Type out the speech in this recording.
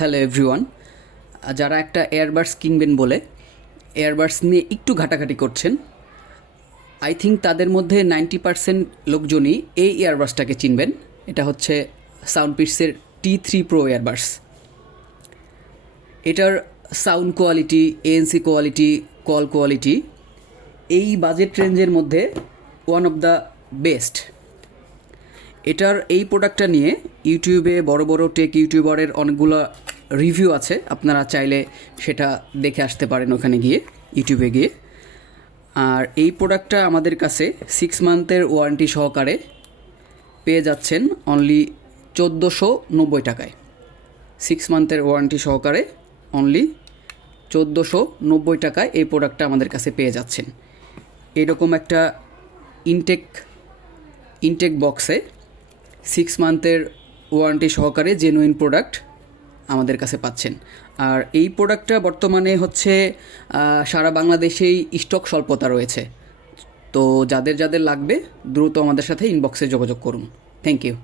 Hello everyone. যারা একটা earbuds কিনবেন বলে এয়ারবাডস নিয়ে একটু ঘাটাঘাটি করছেন, আই থিঙ্ক তাদের মধ্যে 90% লোকজনই এই এয়ারবাডসটাকে চিনবেন। এটা হচ্ছে সাউন্ডপিটসের T3 Pro এয়ারবাডস। এটার sound quality, ANC quality, call quality এই বাজেট রেঞ্জের মধ্যে ওয়ান অফ দ্য বেস্ট। এটার এই প্রোডাক্টটা নিয়ে ইউটিউবে বড় বড় টেক ইউটিউবারের অনেকগুলো রিভিউ আছে, আপনারা চাইলে সেটা দেখে আসতে পারেন ওখানে গিয়ে, ইউটিউবে গিয়ে। আর এই প্রোডাক্টটা আমাদের কাছে 6 মান্থের ওয়ারেন্টি সহকারে পেয়ে যাচ্ছেন অনলি 1490 টাকায়। 6 মান্থের ওয়ারেন্টি সহকারে অনলি 1490 টাকায় এই প্রোডাক্টটা আমাদের কাছে পেয়ে যাচ্ছেন। এরকম একটা ইনটেক বক্সে 6 মান্থের ওয়ারেন্টি সহকারে জেনুইন প্রোডাক্ট আমাদের কাছে পাচ্ছেন। আর এই প্রোডাক্টটা বর্তমানে হচ্ছে সারা বাংলাদেশেই স্টক স্বল্পতা রয়েছে। তো যাদের যাদের লাগবে দ্রুত আমাদের সাথে ইনবক্সে যোগাযোগ করুন। Thank you.